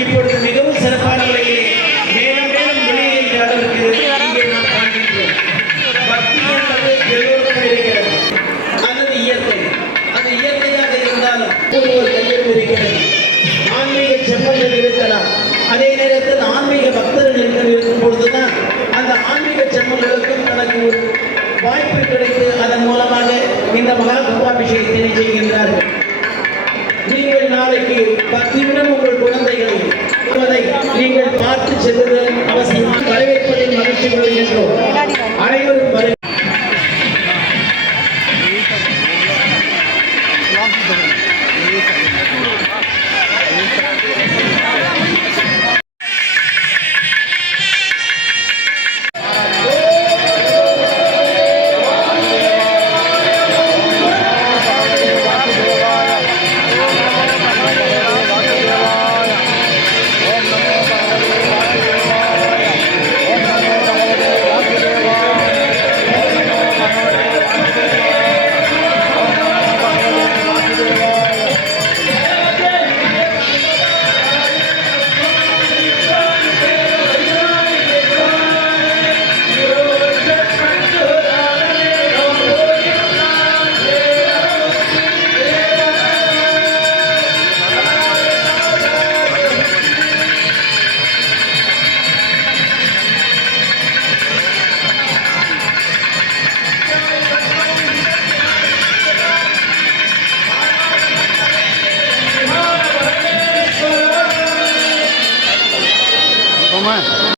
இப்பொழுது மிகவும் சிறப்பான முறையில் மேலும் மேலும் வெளியேற்ற அளவிற்கு இங்கே நாம் காண்கின்றோம். பக்தி என்பது எல்லோருக்கும் இருக்கிறது. அல்லது இயற்கை, அது இயற்கையாக இருந்தாலும் ஒரு கையில் இருக்கிறது. ஆன்மீக செம்மல்கள் இருக்கலாம். அதே நேரத்தில் ஆன்மீக பக்தர்கள் இருக்கும் பொழுதுதான் அந்த ஆன்மீக செம்மல்களுக்கும் தனக்கு ஒரு வாய்ப்பு கிடைத்து அதன் மூலமாக இந்த மகா கும்பாபிஷேகத்தினை செய்கின்றார்கள். நீங்கள் நாளைக்கு 10 நிமிடம் உங்கள் குழந்தைகளை நீங்கள் பார்த்து செல்லுதல் அவசியம். வரவேற்பதில் மகிழ்ச்சி கொள்கின்றோம். அனைவரும் வரை Come on.